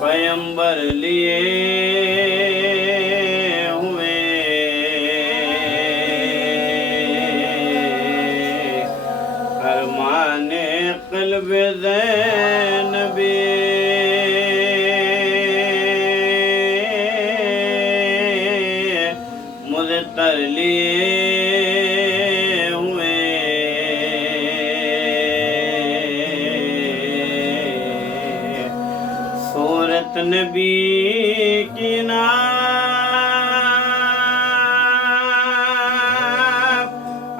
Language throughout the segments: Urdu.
پیمبر لیے ہوئے ارمان قلب زینبی مضطر لیے ہوئے صورت نبی کی نام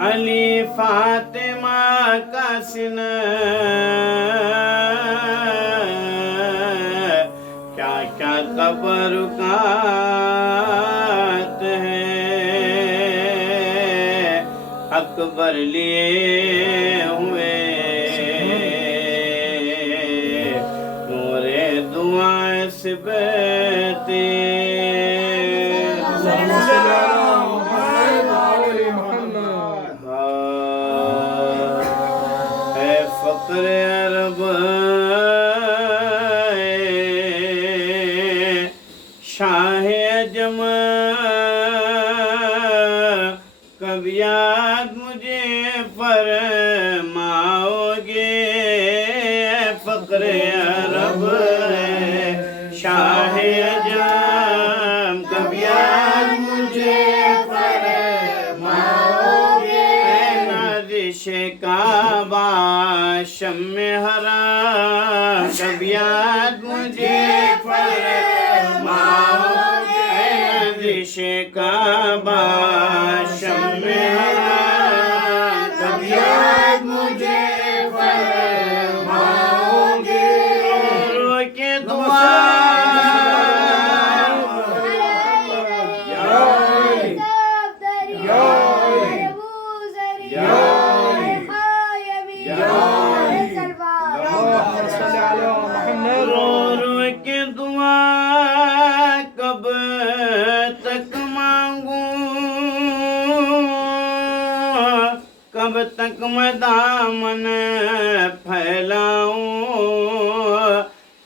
علی فاطمہ کا سینہ کیا کیا تبرکات ہیں اکبر لیے ہوئے نور دعائیں سبتی اے فقر عرب شاہ عجم کب یاد مجھے فرماؤ گے فقر عرب شاہ عجم کب یاد مجھے فرماؤ گے نازش کعبہ شم حرام کب یاد مجھے فرماؤ گے نازش کعبہ شم حرام کب یاد مجھے فرماؤ گے رو کے دعا رو رو کے دعا کب تک مانگوں کب تک میں دامن پھیلاؤں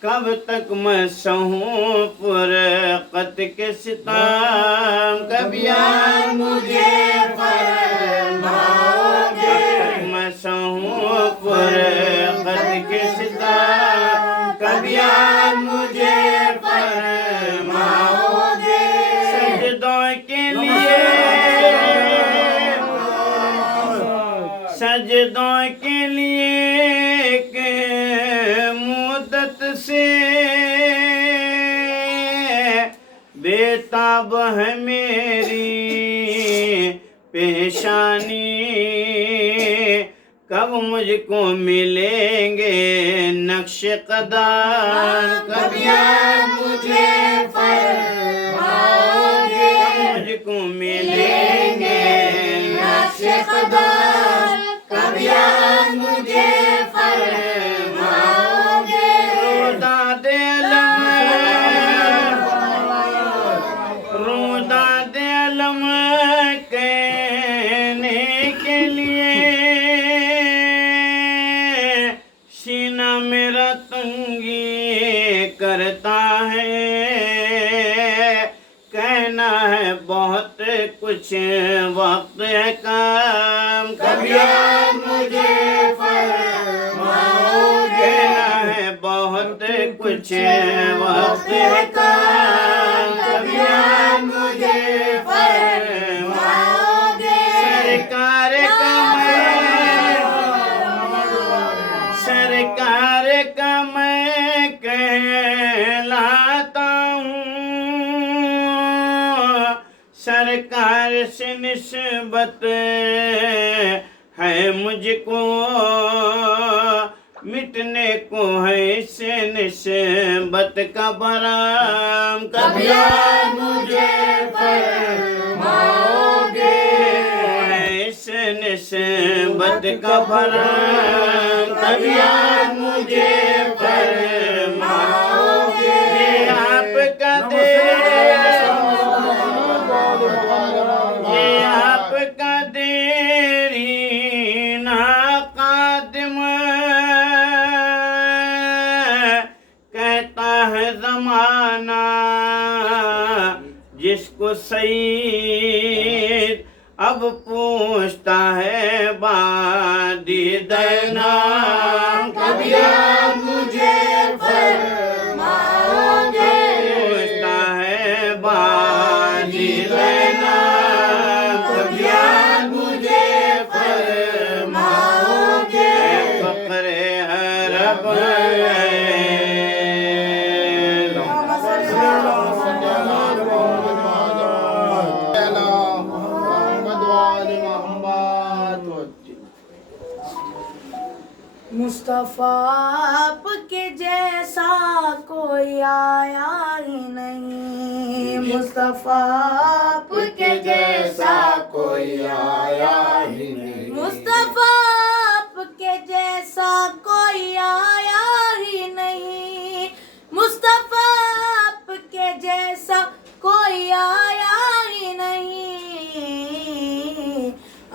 کب تک میں سہوں فرقت کے ستام کب یاد مجھے فرماؤ گے میں سہوں فرقت کے ستام کب یاد مجھے فرماؤ گے سجدوں کے لیے سجدوں کے لیے کہ مدت سے بیتاب ہے میری پیشانی کب مجھ کو ملیں گے نقش قدم کب یاد مجھے فرماؤ گے مجھ کو ملیں گے نقش قدم کب یاد مجھے فرماؤ گے روداد علم کہنے کے لیے سینہ میرا تنگی کرتا ہے کہنا ہے بہت کچھ وقت ہے کام کب یاد مجھے فرماؤ گے کہنا ہے بہت کچھ وقت ہے کام کب یاد مجھے فرماؤ گے سرکار کا میں کہلاتا ہوں سرکار سے نسبت ہے مجھ کو مٹنے کو ہے سے نسبت کا برام کب یاد مجھے فرماؤ وقت کا فرنگ طبیعت مجھے فرماؤگے یہ آپ کا دیرین قادم کہتا ہے زمانہ جس کو سعید اب پوچھتا ہے بادی دینا کبھی آپ مجھے فرماؤگے پوچھتا ہے بادی دینا کبھی آپ مجھے فرماؤگے فقر عرب مصطفیٰ آپ کے جیسا کوئی آیا ہی نہیں مصطفیٰ آپ کے جیسا کوئی آیا ہی نہیں مصطفیٰ آپ کے جیسا کوئی آیا ہی نہیں مصطفیٰ آپ کے جیسا کوئی آیا ہی نہیں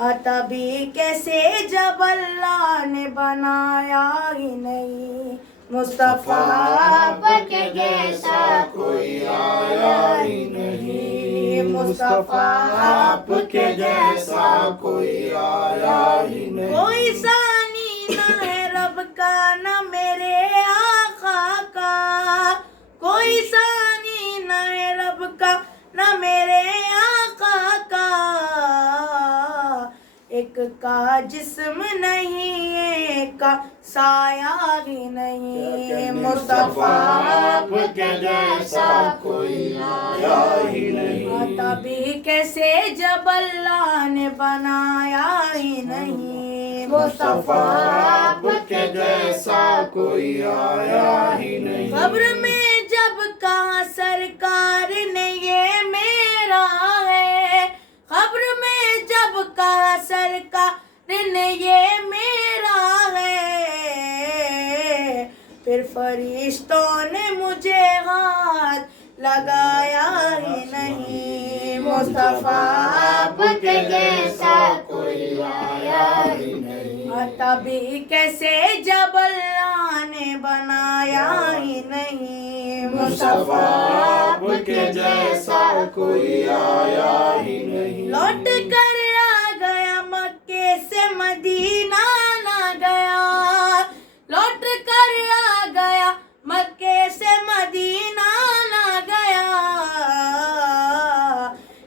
آتا بھی کیسے جب اللہ نے بنایا ہی نہیں مصطفیٰ آپ کے جیسا کوئی آیا ہی نہیں مصطفیٰ آپ کے جیسا کوئی آیا ہی نہیں کوئی ثانی نہ ہے رب کا نہ میرے آقا کا کوئی ثانی نہ ہے رب کا نہ میرے آقا کا ایک کا جسم نہیں ایک کا سایہ ہی نہیں مصطفیٰ آپ کے جیسا کوئی آیا ہی نہیں آتا بھی کیسے جب اللہ نے بنایا ہی نہیں مصطفیٰ آپ کے جیسا کوئی آیا ہی نہیں قبر میں جب کہا سرکار نے یہ میرا ہے قبر میں جب کہا سرکار نے یہ میرا ہے پھر فرشتوں نے مجھے ہاتھ لگایا ہی نہیں مصطفیٰ آپ کے جیسا کوئی آیا ہی نہیں آتا بھی کیسے جب اللہ نے بنایا ہی نہیں مصطفیٰ آپ کے جیسا کوئی آیا ہی نہیں لوٹ کر آ گیا مکے سے مدینہ نہ گیا لوٹ کر آ گیا مکے سے مدینہ نہ گیا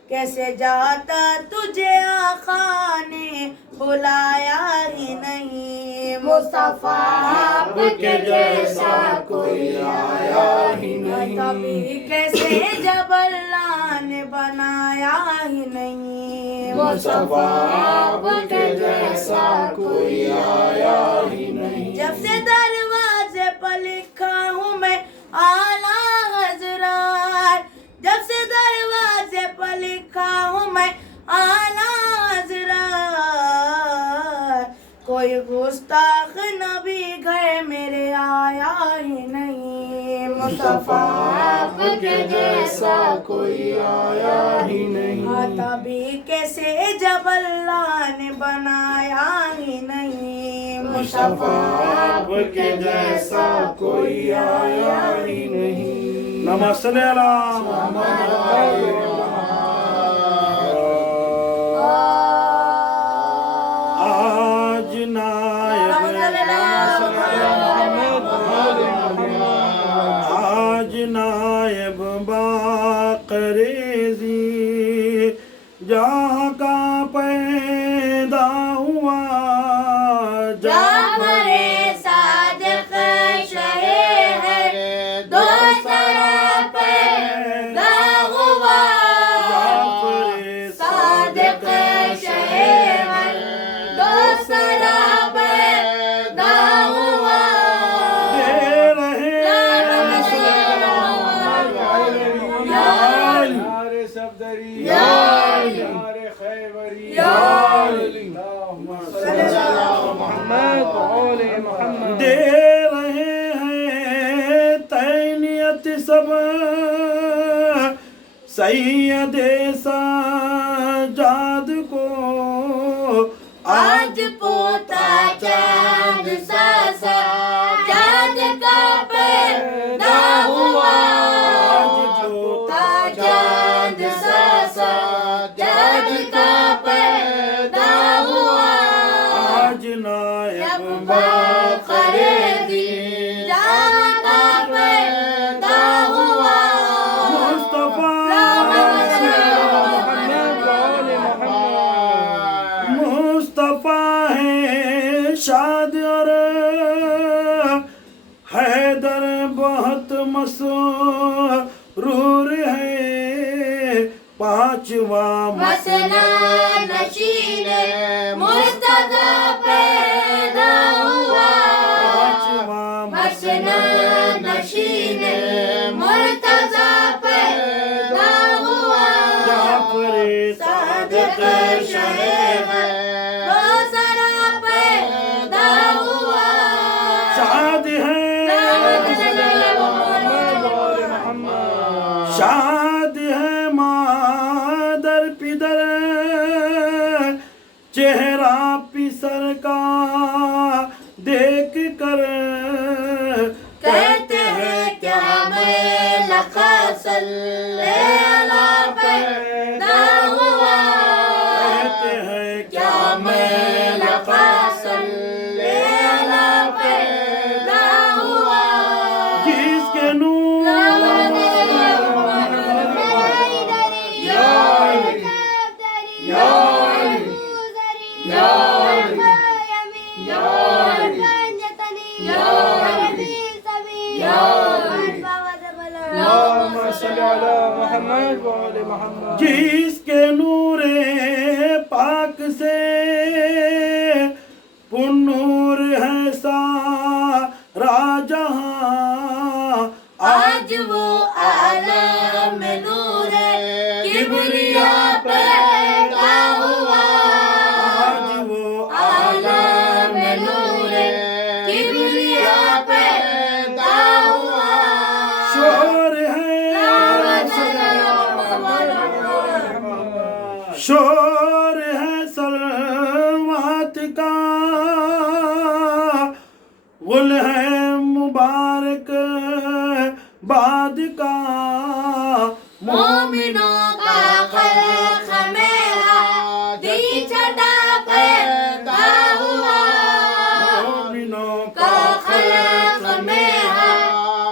کیسے جاتا تجھے آقا نے بلایا ہی نہیں مصطفیٰ آپ کے جیسا کوئی آیا ہی نہیں کبھی کیسے جب اللہ نے بنایا ہی نہیں مصطفیٰ آپ کے جیسا کوئی آیا ہی نہیں جب سے دروازے پر لکھا ہوں میں اعلیٰ حضرات جب سے دروازے پر لکھا ہوں میں اعلیٰ حضرات کوئی گستاخ نبی گھر میرے آیا ہی نہیں مصطفیٰ آپ کے جیسا کوئی آیا ہی نہیں آتا بھی کیسے جب اللہ نے بنایا ہی نہیں مصطفیٰ آپ کے جیسا کوئی آیا ہی نہیں اللهم صل على آج نائب باقریزی جہاں کا پیدا ہوا جعفر صادق شہر دو سرا پیدا ہوا جعفر صادق شہر دو سرا پیدا ہوا دے رہے یا علی نعرے صفدری یا علی سید سجاد کو آج پوتا چاند سا سجاد کا پیدا ہوا آج پوتا چاند سا سجاد کا پیدا ہوا آج نائب خریدی جہاں کا پیدا ہوا مصطفیٰ ہے شاد اور حیدر بہت مسرور ہے پانچواں مسنا نشین مرتضی پیدا ہوا پانچواں مسنا نشین مرتضی پیدا ہوا جعفر صادق شیخ دوسرا پیدا ہوا شاد ہے شاد ہے مادر پدر چہرہ پسر کا دیکھ کر کہتے ہیں کیا میں لقا صلی اللہ پیدا ہوا کہتے ہیں کیا میں لقا صلی اللہ پیدا ہوا جس کے نور جس کے نور پاک سے پنور ہے سارا جہاں آج وہ عالم نور کبریا پیدا ہوا آج وہ عالم نور کبریا پیدا ہوا شور ہے شور ہے سلوات کا غل ہے مبارک باد کا مومنوں کا خلق میرا دی چڑا پیدا ہوا مومنوں کا خلق میرا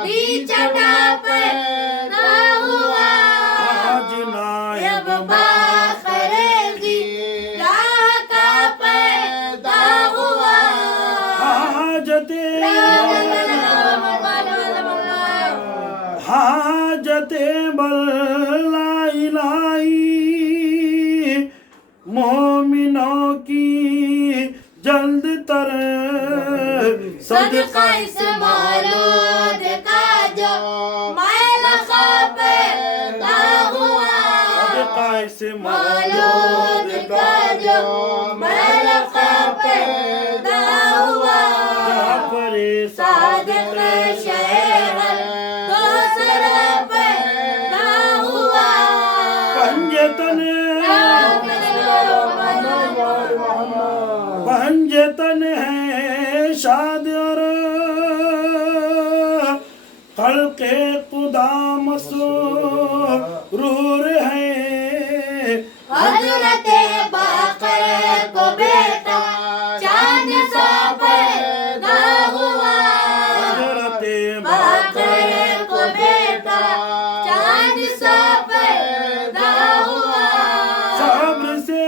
دی چڑا پیدا ہوا آج نائب باخریدی راہ کا پیدا ہوا حاجت حاجت بلائی لائی مومنوں کی جلد تر صدقہ اس مولود کا جو میلخا پیدا ہوا صدقہ اس مولود کا جو میلخا پیدا ہوا جعفر صادق شیخ دوسرا پیدا ہوا پنجتن پنجتن ہے شاد اور خلق خدا مسرور ہے حضرت باقر کو بیٹا چاند سا پیدا ہوا حضرت باقر کو بیٹا چاند سا پیدا ہوا صبر سے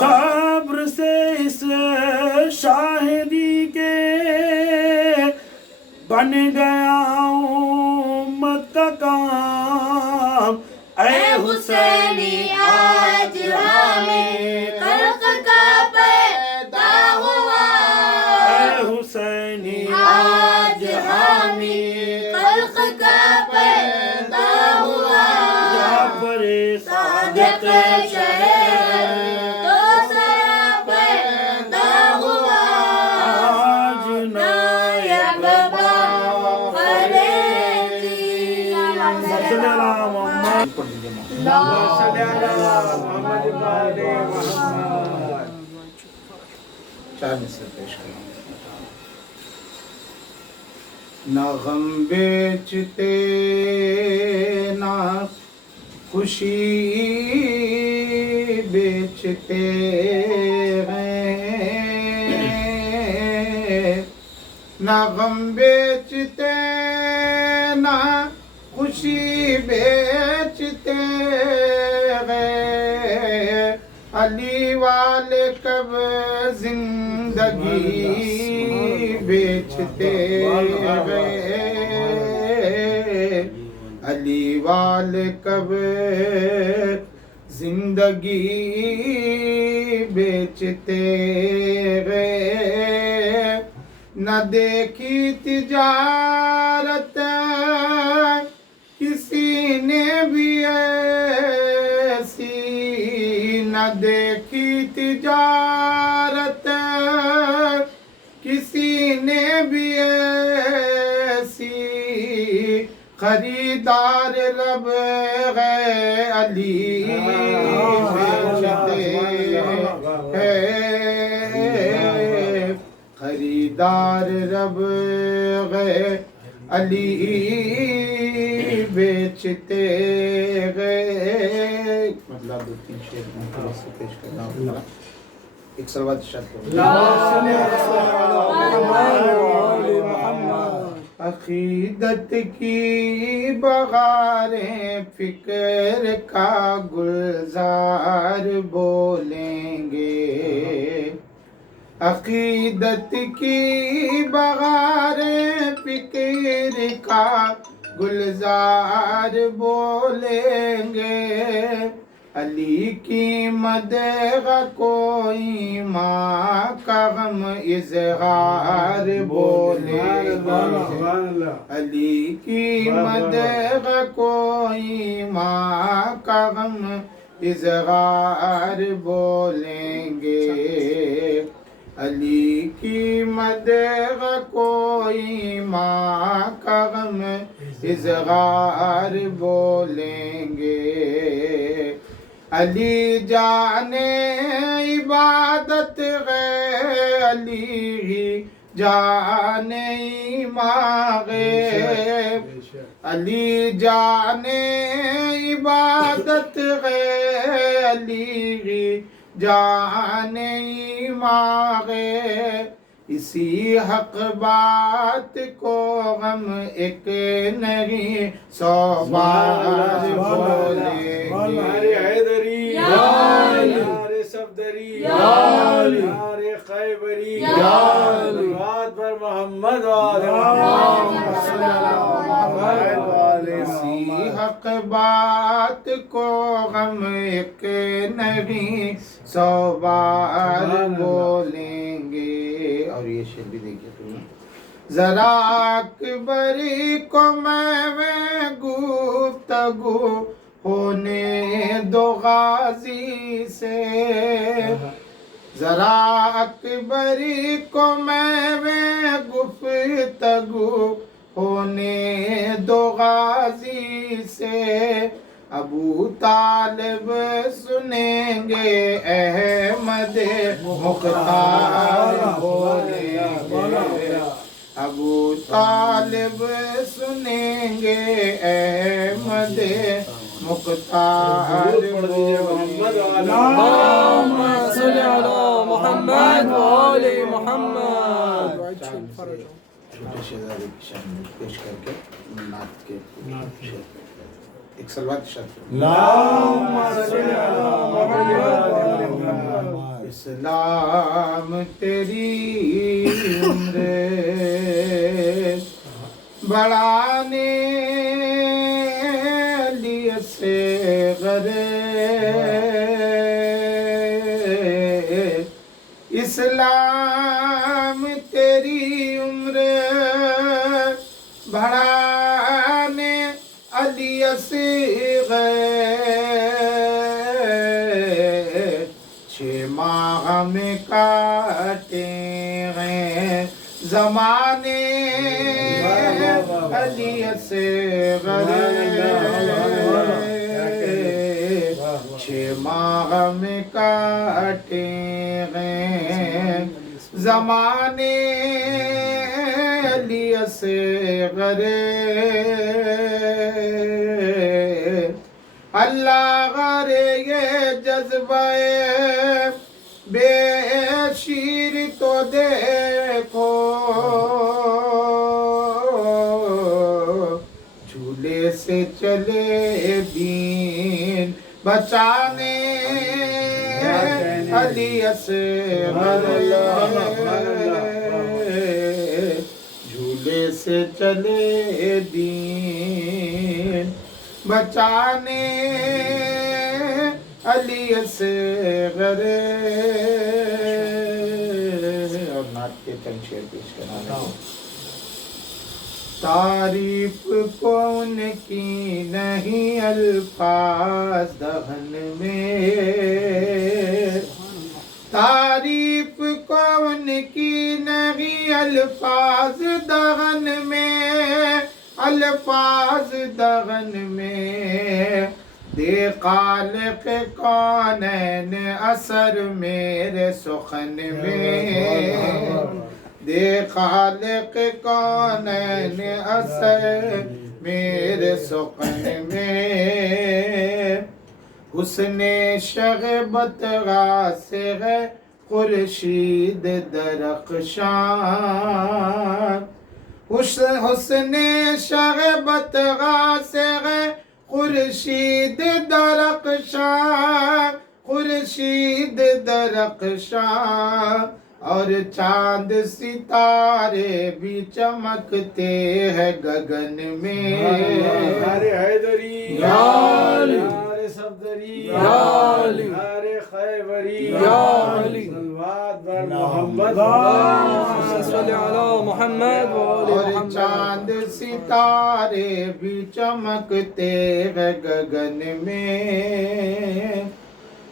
صبر سے اس شاہدی کے بن گیا امت کا کام اے حسینی آج ہمیں خلق کا پیدا ہوا اے حسینی آج ہمیں خلق کا پیدا ہوا جعفر صادق شہر دوسرا پیدا ہوا آج نائب باخریدی صلی اللہ محمد صلی اللہ محمد وآل محمد. چار مصرع پیش کرنا. نہ غم بیچتے نہ خوشی بیچتے ہیں، نہ غم بیچتے نہ خوشی بیچتے ہیں، علی والے کب زندگی بیچتے ہیں، علی والے کب زندگی بیچتے ہیں، نہ دیکھی تجارت کسی نے بھی ایسی، نہ دیکھی تجارت کسی نے بھی ایسی، خریدار رب ہے علی بیچتے ہیں، خریدار رب ہے علی بیچتے ہیں. مطلب دو تین شعر میں پیش کرنا ہوگا. ایک سلوات ارشاد کرو. عقیدت کی بغاریں فکر کا گلزار بولیں گے، عقیدت کی بغاریں فکر کا گلزار بولیں گے، علی کی مدح کوئی ماں کا غم اظہار بولیں گے، علی کی مدح کوئی ماں کا غم اظہار بولیں گے، علی کی مدح کوئی ماں کا غم اظہار بولیں گے، علی جانے عبادت ہے، علی جانے ایمان ہے، علی جانے عبادت ہے، علی جانے ایمان ہے، اسی حق بات کو غم ایک نہیں 100 بار بولیں گے. صفدری نعرے خیبری بات پر محمد اسی حق بات کو غم ایک نہیں 100 بار بولیں گے. اور یہ شعر بھی دیکھیے تم ذرا اکبری کو میں گفتگو ہونے دو غازی سے، ذرا اکبری کو میں گفتگو ہونے دو غازی سے، ابو طالب سنیں گے احمد مختار بولیں گے، ابو طالب سنیں گے احمد مختار بولیں گے. اللهم صل على محمد وآل محمد. چھوٹے شہزادے کی شان پیش کر کے نعت کے ایک سلوات ارشاد کرو. اللهم صل على محمد. اسلام تیری عمر بڑھانے لیے سے غرے، اسلام تیری عمر بڑھانے علی اصغر، 6 ماہ میں کاٹے ہیں زمانے علی سے چھ ماہ میں کاٹے گئے زمانے علی سے اللہ غرے یہ جذبہ بے شیر تو دیکھو جھولے سے چلے دین بچانے علی اصغر جھولے سے چلے دین بچانے علی اصغر اور نعت کے چند شعر پیش کرنا ہے تعریف کون کی نہیں الفاظ دہن میں تعریف کون کی نہیں الفاظ دہن میں الفاظ دہن میں دے خالق کونین اثر میرے سخن میں دے خالق کونین اثر میرے سخن میں حسن شغبت غاسق خورشید درخشاں حسن شغبت غاسق خورشید درخشاں خورشید درخشاں اور چاند ستارے بھی چمکتے ہیں گگن میں نعرے حیدری یا علی نعرے صفدری یا علی نعرے خیبری یا علی صلوات بر محمد اللهم صل على محمد وآل اور محمد چاند ستارے بھی چمکتے ہیں گگن میں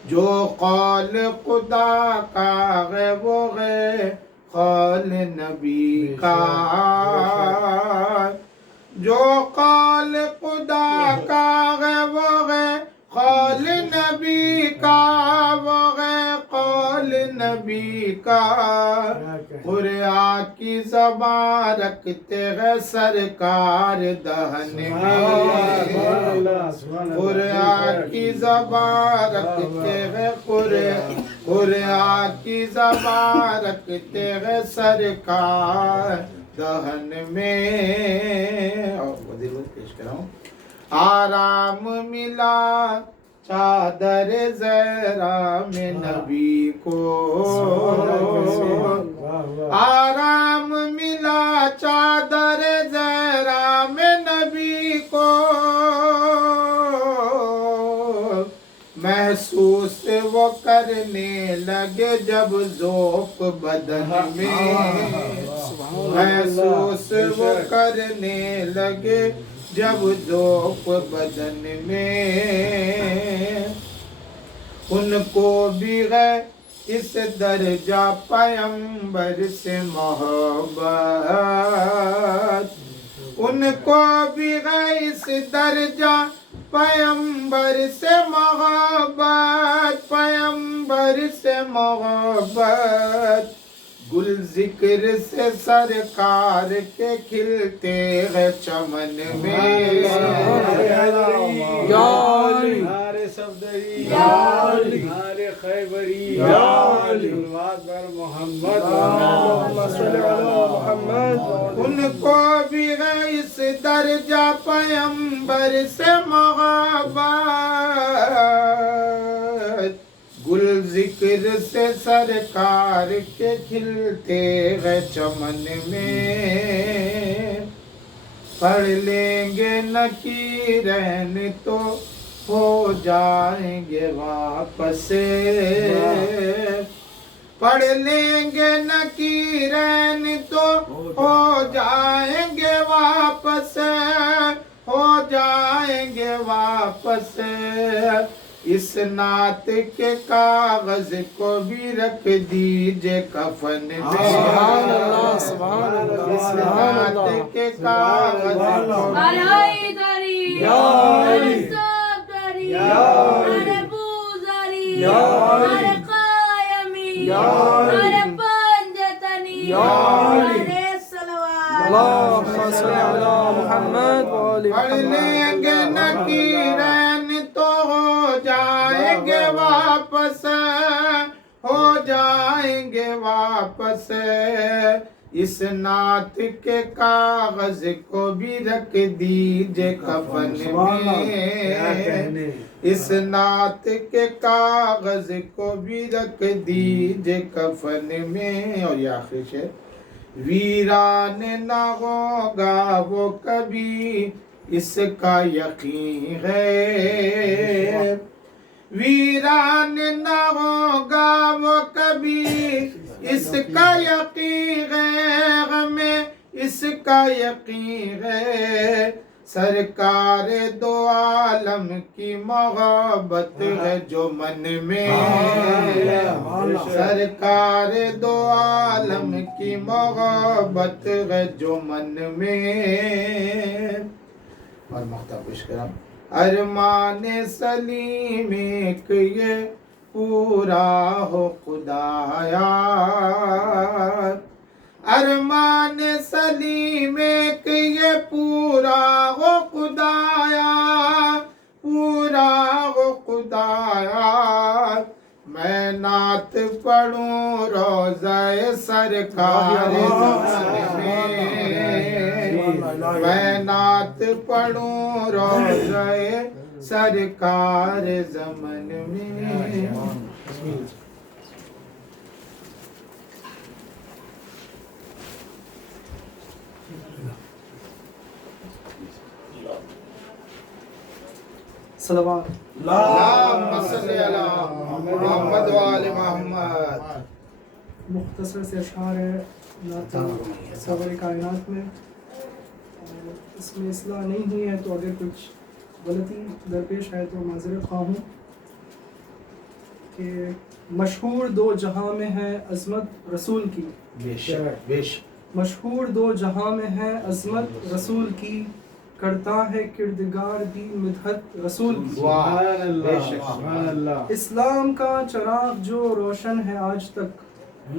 جو قول خدا کا ہے وہ ہے قول نبی کا جو قول خدا کا ہے وہ ہے قول نبی کا وہ ہے قول نبی کا قرآن کی زبان رکھتے ہیں سرکار دہن میں قرآن کی زبان رکھتے ہیں قرآن کی زبان رکھتے ہیں سرکار دہن میں اور وزیر پیش کر رہا ہوں آرام ملا چادر زہرا میں نبی کو آرام ملا چادر زہرا میں نبی کو محسوس وہ کرنے لگے جب ذوق بدن میں محسوس وہ کرنے لگے جب ذوق بدن میں ان کو بھی ہے اس درجہ پیمبر سے محبت ان کو بھی ہے اس درجہ پیمبر سے محبت پیمبر سے محبت گل ذکر سے سرکار کے کھلتے ہیں چمن میں یا علی نعرے صفدری یا علی نعرے خیبری یا علی صلوات بر محمد اللهم صل على محمد ان کو بھی ہے اس درجہ پیمبر سے محبت گل ذکر سے سرکار کے کھلتے ہیں چمن میں پڑھ لیں گے نکیرین تو ہو جائیں گے واپس پڑھ لیں گے نکیرین تو ہو جائیں گے واپس ہو جائیں گے واپس اس نعت کے کاغذ کو بھی رکھ دیجئے کفن میں سبحان اللہ سبحان اللہ اس نعت کے کاغذ کو ارے حیدری یا ارے صبری یا ارے بوزری یا ارے قائمی یا ارے پنجتنی یا ارے صلوات اللهم صل على محمد وآل پڑھ محمد لیں گے نکیرین تو ہو جائیں گے واپس ہو جائیں گے واپس اس نعت کے کاغذ کو بھی رکھ دیجئے کفن میں اس نعت کے کاغذ کو بھی رکھ دیجئے کفن میں اور یہ آخری شعر ویران نہ ہوگا وہ کبھی اس کا یقین ہے ویران نہ ہوگا وہ کبھی اس کا یقین ہے ہمیں اس کا یقین ہے سرکار دو عالم کی محبت ہے جو من میں سرکار دو عالم کی محبت ہے جو من میں اور مختبش کرم ارمان سلیم ایک یہ پورا ہو خدایا ارمان سلیم ایک یہ پورا ہو خدایا پورا ہو خدایا میں نعت پڑھوں روضہ سرکار زمان میں میں نعت پڑھوں روضہ سرکار زمن میں صلوات اللہم صلی علی محمد وآل محمد مختصر سے اشعار ہے نعت سرور کائنات میں اور اس میں اصلاح نہیں ہوئی ہے تو اگر کچھ غلطی درپیش ہے تو معذرت خواہ ہوں کہ مشہور دو جہاں میں ہے عظمت رسول کی بے شک بے شک مشہور دو جہاں میں ہے عظمت رسول کی کرتا ہے کردگار بھی مدحت رسول کی سبحان اللہ بے شک سبحان اللہ اسلام کا چراغ جو روشن ہے آج تک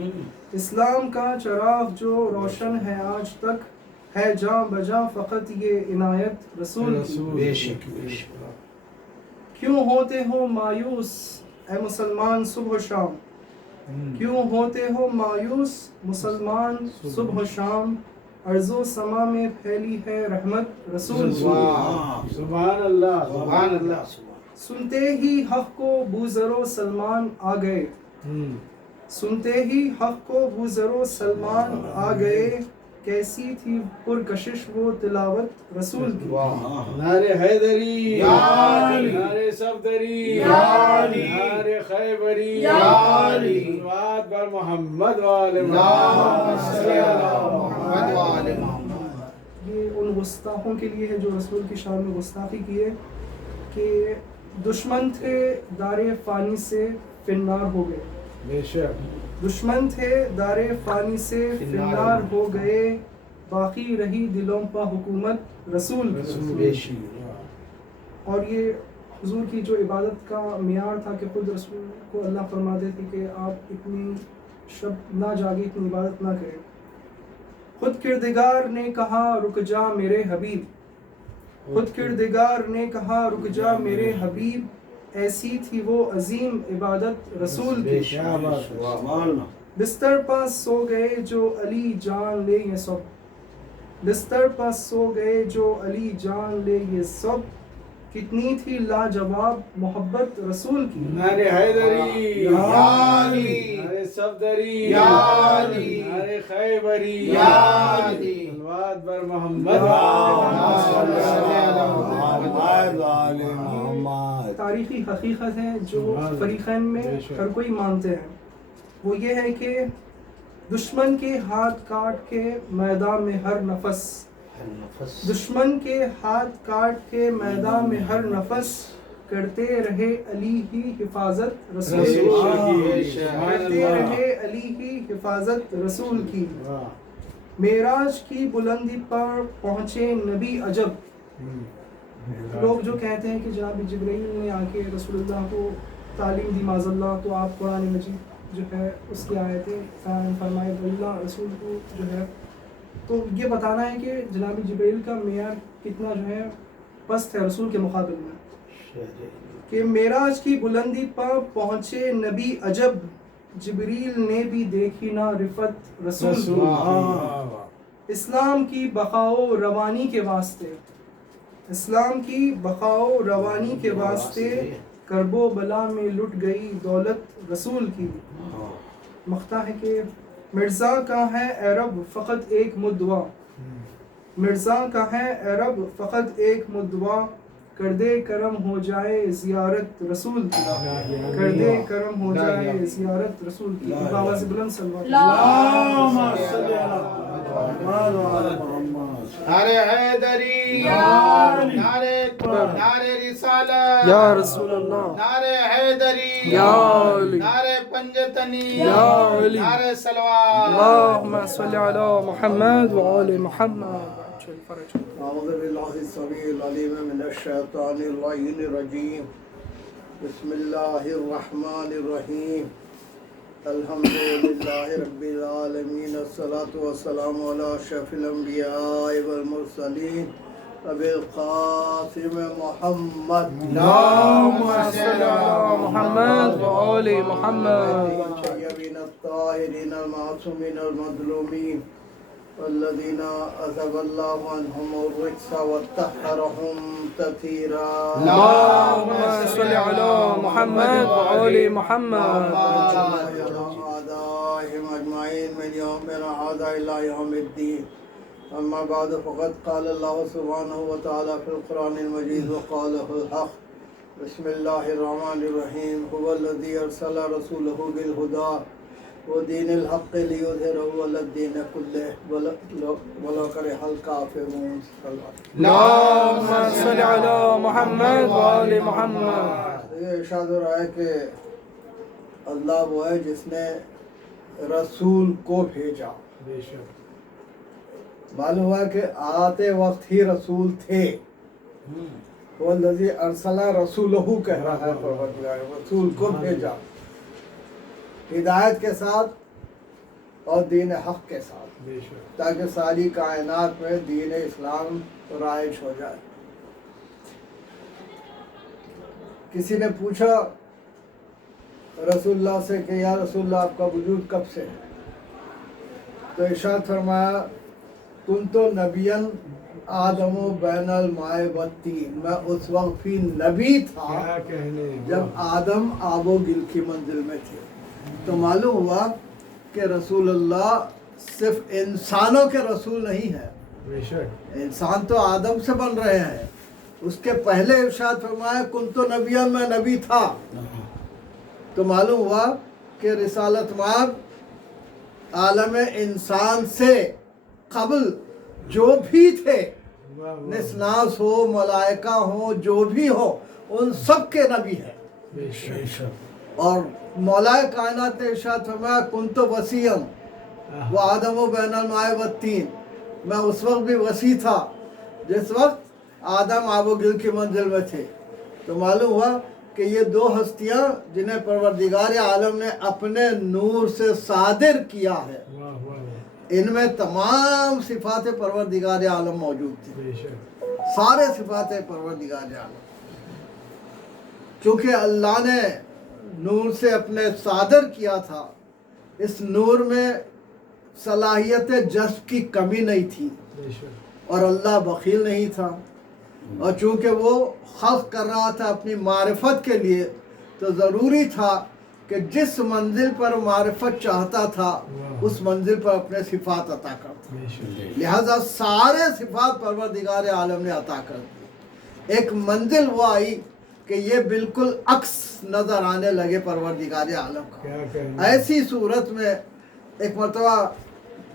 اسلام کا چراغ جو روشن ہے آج تک ہے جاں بجاں فقط یہ عنایت رسول کی بے شک بے شک کیوں ہوتے ہو مایوس اے مسلمان صبح و شام کیوں ہوتے ہو مایوس مسلمان صبح و شام ارض و سما میں پھیلی ہے رحمت رسول کی سبحان اللہ سبحان اللہ سنتے ہی حق کو بوذر و سلمان آ گئے سنتے ہی حق کو بوذر و سلمان آ گئے کیسی تھی پرکشش وہ تلاوت رسول کی نعرے حیدری یا علی نعرے صفدری یا علی نعرے خیبری یا علی صلوات بر محمد وآل اللہم محمد صلی علی محمد وآل محمد یہ ان گستاخوں کے لیے ہے جو رسول کی شان میں گستاخی کیے کہ دشمن تھے دار فانی سے فنار ہو گئے بے شک دشمن تھے دار فانی سے فنار ہو گئے باقی رہی دلوں پہ حکومت رسول کی بے شک اور یہ حضور کی جو عبادت کا معیار تھا کہ خود رسول کو اللہ فرماتے تھے کہ آپ اتنی شب نہ جاگے اتنی عبادت نہ کریں خود کردگار نے کہا رک جا میرے حبیب خود کردگار نے کہا رک جا میرے حبیب ایسی تھی وہ عظیم عبادت رسول کی کیا بات ہے بستر پاس سو گئے جو علی جان لے یہ سب بستر پاس سو گئے جو علی جان لے یہ سب کتنی تھی لاجواب محبت رسول کی نعرے حیدری یا علی نعرے صفدری یا علی نعرے خیبری یا علی صلوات بر محمد تاریخی حقیقت ہے جو فریقین میں ہر کوئی مانتے ہیں وہ یہ ہے کہ دشمن کے ہاتھ کاٹ کے میدان میں ہر نفس دشمن کے ہاتھ کاٹ کے میدان میں ہر نفس کرتے رہے علی ہی حفاظت رسول بے کی شک، بے شک۔ کرتے رہے علی ہی حفاظت رسول کی معراج کی بلندی پر پہنچے نبی عجب لوگ جو کہتے ہیں کہ جناب جبرائیل نے آ کے رسول اللہ کو تعلیم دی معاذ اللہ، تو آپ قرآن مجید جو ہے اس کی آیتیں فرمائے اللہ رسول کو جو ہے، تو یہ بتانا ہے کہ جناب جبرائیل کا معیار کتنا جو ہے پست ہے رسول کے مقابل میں، کہ معراج کی بلندی پر پہنچے نبی عجب جبریل نے بھی دیکھی نہ رفت رسول کی، اسلام کی بقاؤ روانی کے واسطے، اسلام کی بقاؤ روانی کے واسطے کرب و بلا میں لٹ گئی دولت رسول کی۔ مختہ ہے کہ مرزا کا ہے اے رب فقط ایک مدعا، مرزا کا ہے اے رب فقط ایک مدعا، کر دے کرم ہو جائے زیارت رسول کی، کر دے کرم ہو جائے زیارت رسول کی۔ آواز بلند صلی نعرے حیدری، نعرے رسالت، یا رسول اللہ، نعرے حیدری، یا علی، نعرے پنجتنی، یا علی، نعرے سلوات۔ اللهم صل على محمد وآل محمد۔ اعوذ باللہ السمیع العلیم من الشیطان اللعین الرجیم، بسم اللہ الرحمن الرحیم، الحمد للہ رب العالمین، الصلاة والسلام علی اشرف الانبیاء والمرسلین ابی القاسم محمد، اللهم صل على محمد وآل محمد۔ الطیبین الطاہرین المعصومین المظلومین والذین اذهب اللہ عنہم الرجس وطہرہم تطہیرا، اللهم صل على محمد وآل محمد۔ أعدائهم أجمعين من يومنا هذا إلى يوم الدين، أما بعد فقد قال الله سبحانه وتعالى في القرآن المجيد وقاله الحق، بسم الله الرحمن الرحيم، هو الذي أرسل رسوله بالهدى ودين الحق ليظهره على الدين كله ولو كره الكافرون۔ اللهم صل على محمد وآل محمد۔ یہ ارشاد ہو رہا ہے کہ اللہ وہ ہے جس نے رسول کو بھیجا، معلوم ہوا کہ آتے وقت ہی رسول تھے، وہ الذی ارسل رسولہ کہہ رہا ہے پروردگار، رسول کو بھیجا ہدایت کے ساتھ اور دین حق کے ساتھ، تاکہ ساری کائنات میں دین اسلام رائج ہو جائے۔ کسی نے پوچھا رسول اللہ سے کہ یا رسول اللہ آپ کا وجود کب سے ہے؟ تو ارشاد فرمایا کنت نبیًا آدم و بین الماء والطین، میں اس وقت بھی نبی تھا جب آدم آب و گل کی منزل میں تھے۔ تو معلوم ہوا کہ رسول اللہ صرف انسانوں کے رسول نہیں ہے، انسان تو آدم سے بن رہے ہیں، اس کے پہلے ارشاد فرمایا کنت نبیًا، میں نبی تھا، تو معلوم ہوا کہ رسالت مآب عالم انسان سے قبل جو بھی تھے، نسناس ہو، ملائکہ ہو، جو بھی ہو، ان سب کے نبی ہیں۔ اور مولا کائنات نے ارشاد فرمایا کنت وسیعا وآدم بین الماء والطین، میں اس وقت بھی وسیع تھا جس وقت آدم آب و گل کی منزل میں تھے۔ تو معلوم ہوا کہ یہ دو ہستیاں جنہیں پروردگار عالم نے اپنے نور سے صادر کیا ہے، ان میں تمام صفات پروردگار عالم موجود تھی، سارے صفات پروردگار عالم، چونکہ اللہ نے نور سے اپنے صادر کیا تھا، اس نور میں صلاحیت جذب کی کمی نہیں تھی، اور اللہ بخیل نہیں تھا، اور چونکہ وہ خلق کر رہا تھا اپنی معرفت کے لیے، تو ضروری تھا کہ جس منزل پر معرفت چاہتا تھا اس منزل پر اپنے صفات عطا کرتا، لہذا سارے صفات پروردگار عالم نے عطا کر دی۔ ایک منزل وہ آئی کہ یہ بالکل عکس نظر آنے لگے پروردگار عالم کا۔ ایسی صورت میں ایک مرتبہ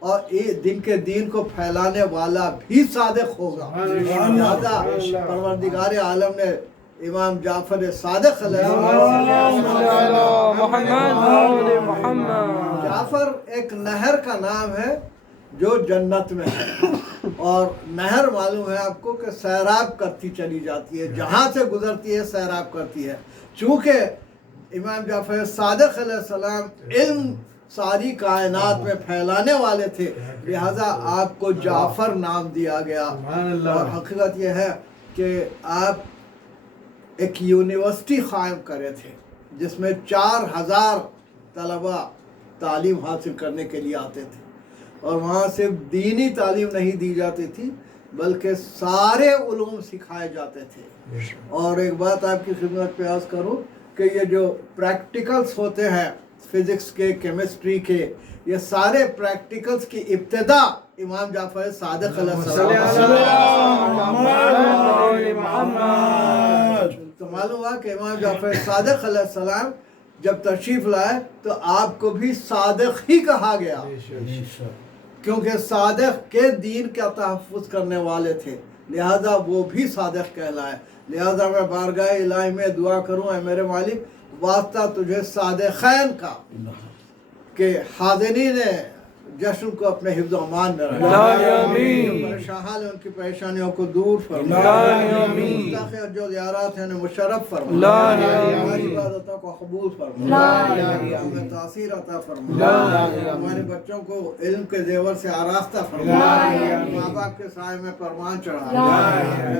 اور دن کے دین کو پھیلانے والا بھی صادق ہوگا. لہذا پروردگار عالم نے امام جعفر صادق علیہ محمد. جعفر ایک نہر کا نام ہے جو جنت میں ہے، اور نہر معلوم ہے آپ کو کہ سیراب کرتی چلی جاتی ہے، جہاں سے گزرتی ہے سیراب کرتی ہے. چونکہ امام جعفر صادق علیہ السلام علم ساری کائنات میں پھیلانے والے تھے، لہذا آپ کو جعفر نام دیا گیا. اور حقیقت یہ ہے کہ آپ ایک یونیورسٹی قائم کرے تھے جس میں 4000 طلبہ تعلیم حاصل کرنے کے لیے آتے تھے، اور وہاں صرف دینی تعلیم نہیں دی جاتی تھی بلکہ سارے علوم سکھائے جاتے تھے. اور ایک بات آپ کی خدمت پہ عرض کروں کہ یہ جو پریکٹیکلز ہوتے ہیں فزکس کے، کیمسٹری کے، یہ سارے پریکٹیکلز کی ابتدا امام جعفر صادق علیہ السلام. تو معلوم ہوا کہ امام جعفر صادق علیہ السلام جب تشریف لائے تو آپ کو بھی صادق ہی کہا گیا، کیونکہ صادق کے دین کا تحفظ کرنے والے تھے، لہذا وہ بھی صادق کہلائے. لہذا میں بارگاہ الہی میں دعا کروں، اے میرے مالک واسطہ تجھے صادقین کا کہ حاضرین جشن کو اپنے حفظ و امان میں رکھیں، پریشان ان کی پریشانیوں کو دور فرما، جو زیارات ہیں انہیں مشرف فرما، ہماری عبادتوں کو قبول فرما، ہمیں تاثیر عطا فرما، ہمارے بچوں کو علم کے زیور سے آراستہ فرما، ماں باپ کے سائے میں پروان چڑھا.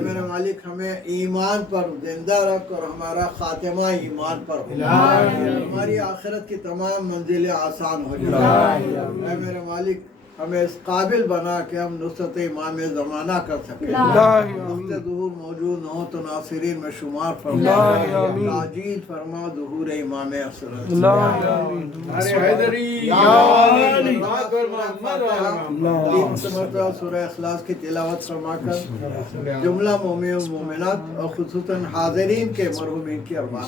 میرے مالک ہمیں ایمان پر زندہ رکھ اور ہمارا خاتمہ ایمان پر ہو، ہماری آخرت کی تمام منزلیں آسان ہو جائیں. اے میرے مالک ہمیں اس قابل بنا کہ ہم نصرت امام زمانہ کر سکیں، وقت ظہور موجود ہوں تو ناصرین میں شمار فرما، تاجیل فرما ظہور امام اصل. سورہ اخلاص کی تلاوت فرما کر جملہ مومن و مومنات اور خصوصاً حاضرین کے مرحومین کی ارواح